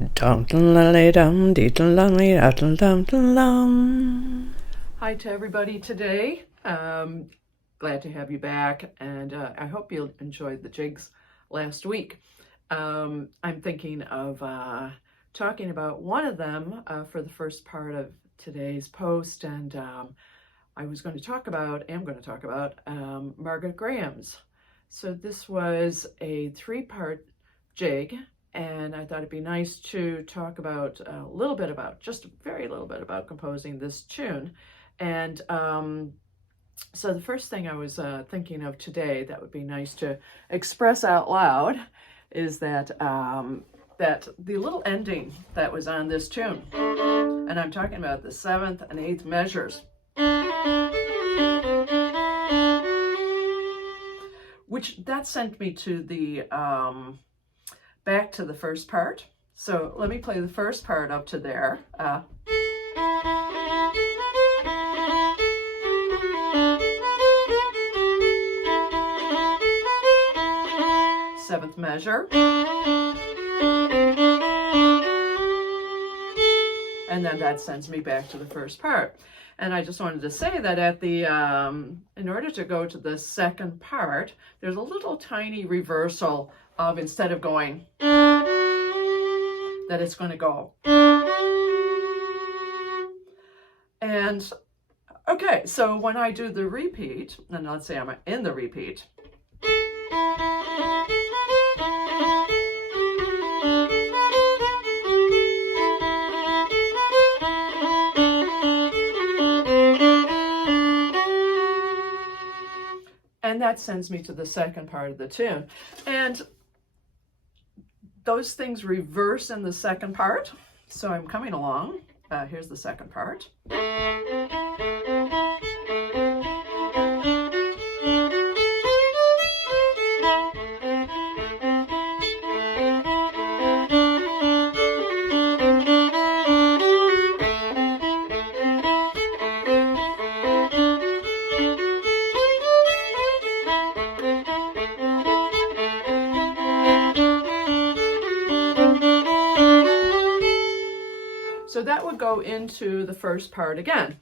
Hi to everybody today. Glad to have you back, and I hope you enjoyed the jigs last week. I'm thinking of talking about one of them for the first part of today's post, and I am going to talk about Margaret Graham's. So this was a three-part jig, and I thought it'd be nice to talk about just a very little bit about composing this tune. And so the first thing I was thinking of today that would be nice to express out loud is that that the little ending that was on this tune, and I'm talking about the 7th and 8th measures, which that sent me to the back to the first part. So let me play the first part up to there. Seventh measure. And then that sends me back to the first part. And I just wanted to say that at the, in order to go to the second part, there's a little tiny reversal of, instead of going, that it's going to go. And okay, so when I do the repeat, and let's say I'm in the repeat, and that sends me to the second part of the tune. And those things reverse in the second part. So I'm coming along. Here's the second part. So that would go into the first part again.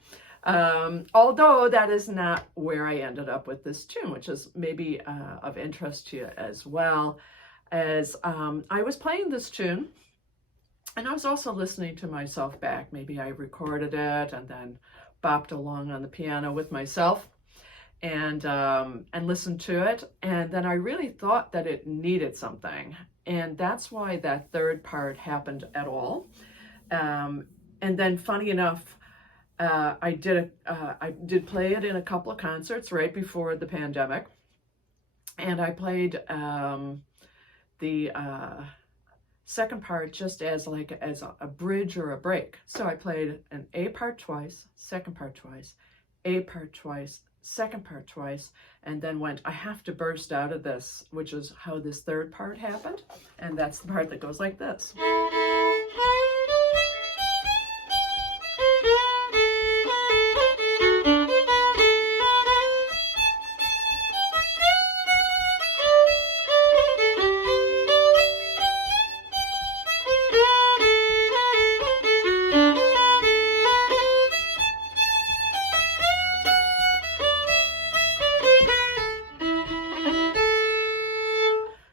Although that is not where I ended up with this tune, which is maybe of interest to you as well. As I was playing this tune, and I was also listening to myself back. Maybe I recorded it and then bopped along on the piano with myself and listened to it. And then I really thought that it needed something. And that's why that third part happened at all. And then, funny enough, I did play it in a couple of concerts right before the pandemic, and I played the second part just as a bridge or a break. So I played an A part twice, second part twice, A part twice, second part twice, and then went, I have to burst out of this, which is how this third part happened, and that's the part that goes like this.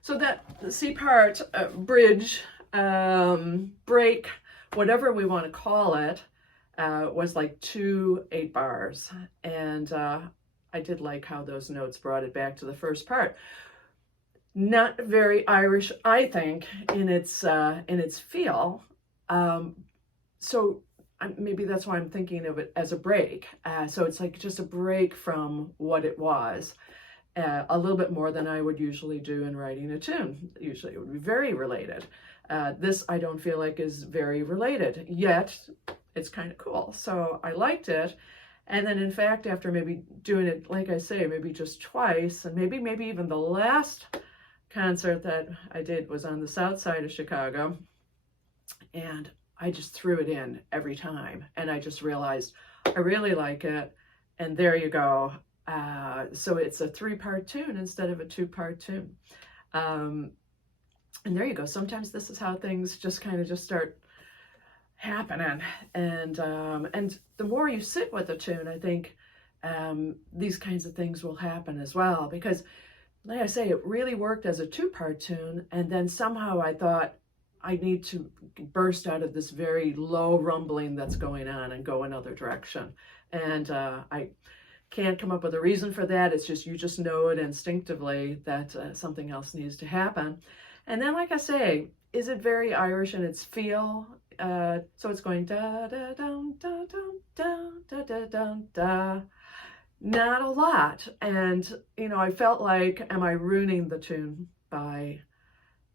So that C part, bridge, break, whatever we want to call it, was like 2 8 bars. And I did like how those notes brought it back to the first part. Not very Irish, I think, in its feel. So maybe that's why I'm thinking of it as a break. So it's like just a break from what it was. A little bit more than I would usually do in writing a tune. Usually it would be very related. This I don't feel like is very related, yet it's kind of cool. So I liked it. And then in fact, after maybe doing it, like I say, maybe just twice, and maybe even the last concert that I did was on the south side of Chicago, and I just threw it in every time. And I just realized I really like it. And there you go. So it's a 3-part tune instead of a 2-part tune. And there you go. Sometimes this is how things just kind of just start happening. And the more you sit with a tune, I think these kinds of things will happen as well. Because, like I say, it really worked as a 2-part tune. And then somehow I thought, I need to burst out of this very low rumbling that's going on and go another direction. And I can't come up with a reason for that. It's just, you just know it instinctively that something else needs to happen. And then, like I say, is it very Irish in its feel? So it's going da da dum da dum da da da dum da. Not a lot. And, you know, I felt like, am I ruining the tune by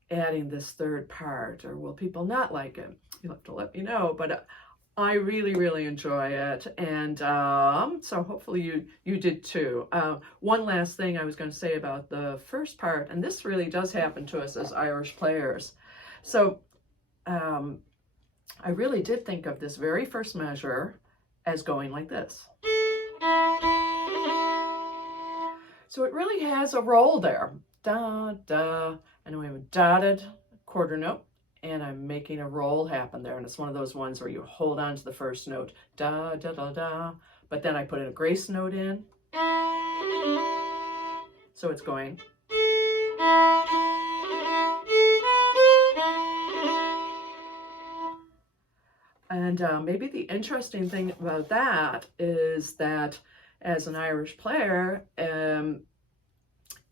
adding this 3rd part, or will people not like it? You'll have to let me know. But I really, really enjoy it, and so hopefully you did too. One last thing I was going to say about the first part, and this really does happen to us as Irish players. So I really did think of this very first measure as going like this. So it really has a roll there. Da, da, and we have a dotted quarter note, and I'm making a roll happen there. And it's one of those ones where you hold on to the first note, da, da, da, da, but then I put in a grace note in. So it's going. And maybe the interesting thing about that is that as an Irish player,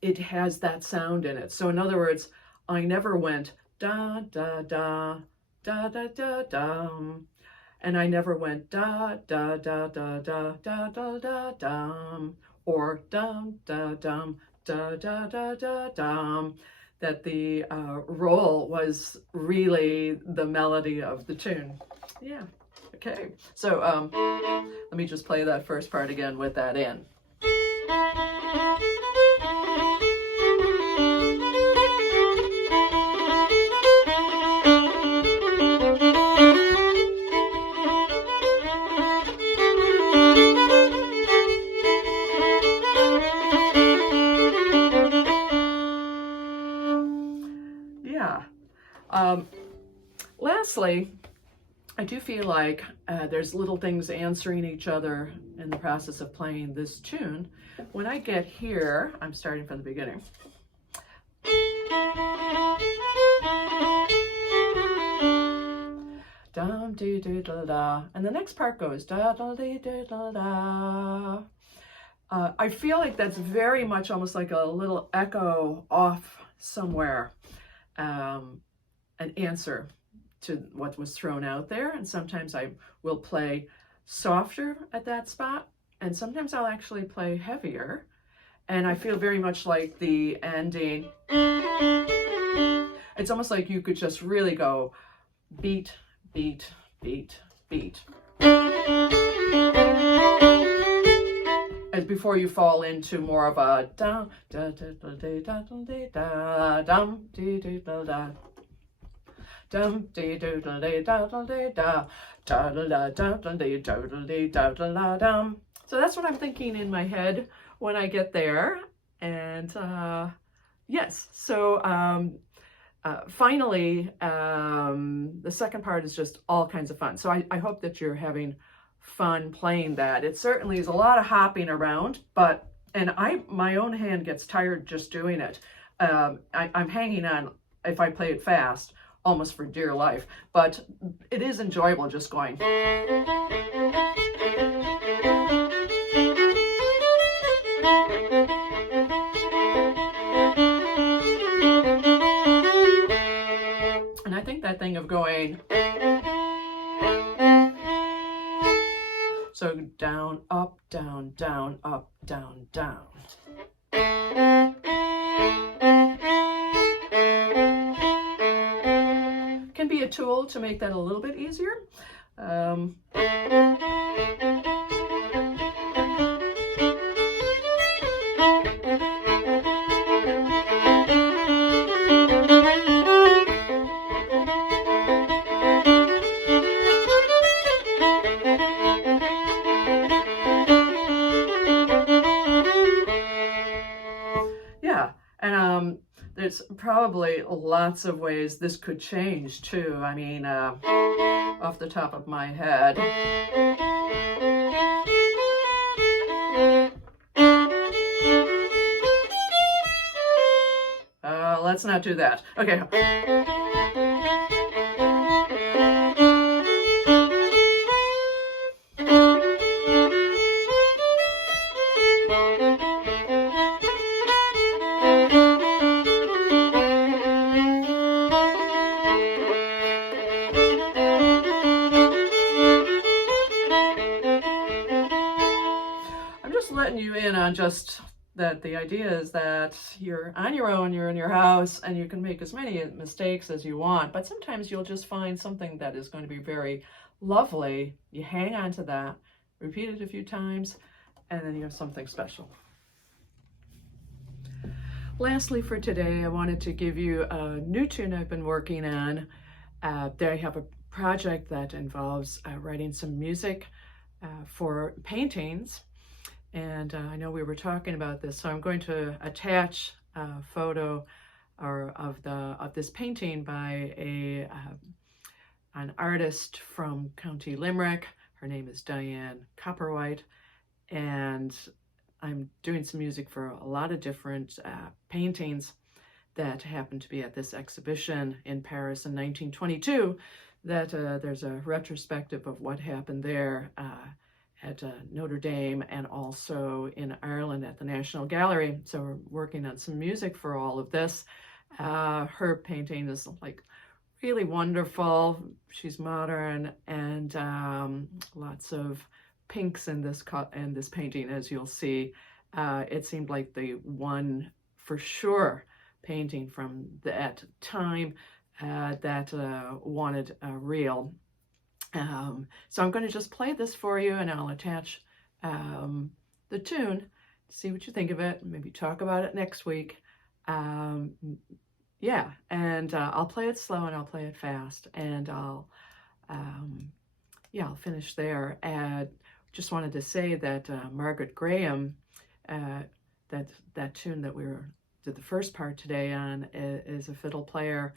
it has that sound in it. So in other words, I never went da, da, da, da, da, da, dum. And I never went da, da, da, da, da, da, da, da, dum. Or dum, da, dum, da, da, da, da, dum. That the roll was really the melody of the tune. Yeah, okay. So let me just play that first part again with that in. Yeah. Lastly, I do feel like there's little things answering each other in the process of playing this tune. When I get here, I'm starting from the beginning. Dum dee dee da da, and the next part goes da da dee dee da da. I feel like that's very much almost like a little echo off somewhere, an answer to what was thrown out there. And sometimes I will play softer at that spot, and sometimes I'll actually play heavier. And I feel very much like the ending. It's almost like you could just really go beat, beat, beat, beat. As before you fall into more of a da da da da da da da dum dee dee da da. Dum dee doo da dee da da dee da da da da da dee da dee da da dum. So that's what I'm thinking in my head when I get there. And yes, so finally, the second part is just all kinds of fun. So I hope that you're having fun playing that. It certainly is a lot of hopping around, and my own hand gets tired just doing it. I'm hanging on if I play it fast, almost for dear life, but it is enjoyable just going. And I think that thing of going, so down, up, down, down, up, down, down. Can be a tool to make that a little bit easier. there's probably lots of ways this could change too. I mean, off the top of my head. Let's not do that. Okay. I'm just letting you in on just that the idea is that you're on your own, you're in your house, and you can make as many mistakes as you want, but sometimes you'll just find something that is going to be very lovely. You hang on to that, repeat it a few times, and then you have something special. Lastly for today, I wanted to give you a new tune I've been working on. There I have a project that involves writing some music for paintings. And I know we were talking about this, so I'm going to attach a photo of this painting by an artist from County Limerick. Her name is Diane Copperwhite, and I'm doing some music for a lot of different paintings that happen to be at this exhibition in Paris in 1922. That there's a retrospective of what happened there at Notre Dame and also in Ireland at the National Gallery. So we're working on some music for all of this. Her painting is like really wonderful. She's modern, and lots of pinks in this painting, as you'll see. It seemed like the one for sure painting from that time that wanted a real. So I'm going to just play this for you, and I'll attach the tune, see what you think of it, maybe talk about it next week. Yeah, and I'll play it slow and I'll play it fast, and I'll finish there. And just wanted to say that Margaret Graham, that tune that we did the first part today on, is a fiddle player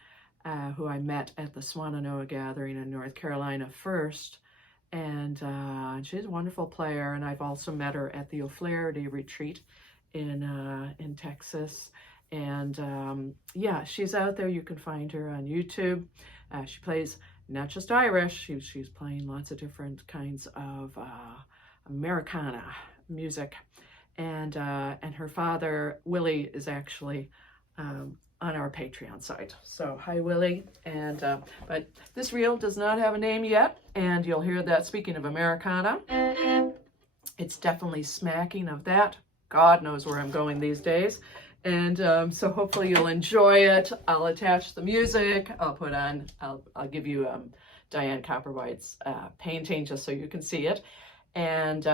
who I met at the Swananoa Gathering in North Carolina first, and she's a wonderful player. And I've also met her at the O'Flaherty retreat in Texas. And yeah, she's out there. You can find her on YouTube. She plays not just Irish. She's playing lots of different kinds of Americana music. And her father, Willie, is actually on our Patreon site. So hi, Willie. And but this reel does not have a name yet, and you'll hear that. Speaking of Americana, it's definitely smacking of that. God knows where I'm going these days. And so hopefully you'll enjoy it. I'll attach the music. I'll give you Diane Copperwhite's painting just so you can see it. And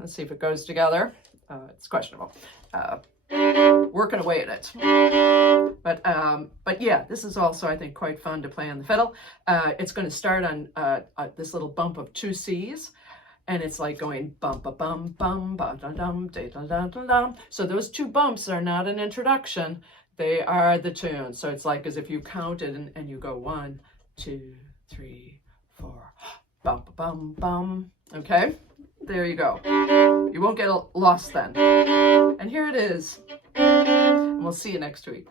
let's see if it goes together. It's questionable. Working away at it. But yeah, this is also, I think, quite fun to play on the fiddle. It's going to start on this little bump of 2 C's. And it's like going bum ba bum bum ba da dum da da da da dum. So those 2 bumps are not an introduction; they are the tune. So it's like as if you counted and you go 1, 2, 3, 4, bum ba bum bum. Okay, there you go. You won't get lost then. And here it is. And we'll see you next week.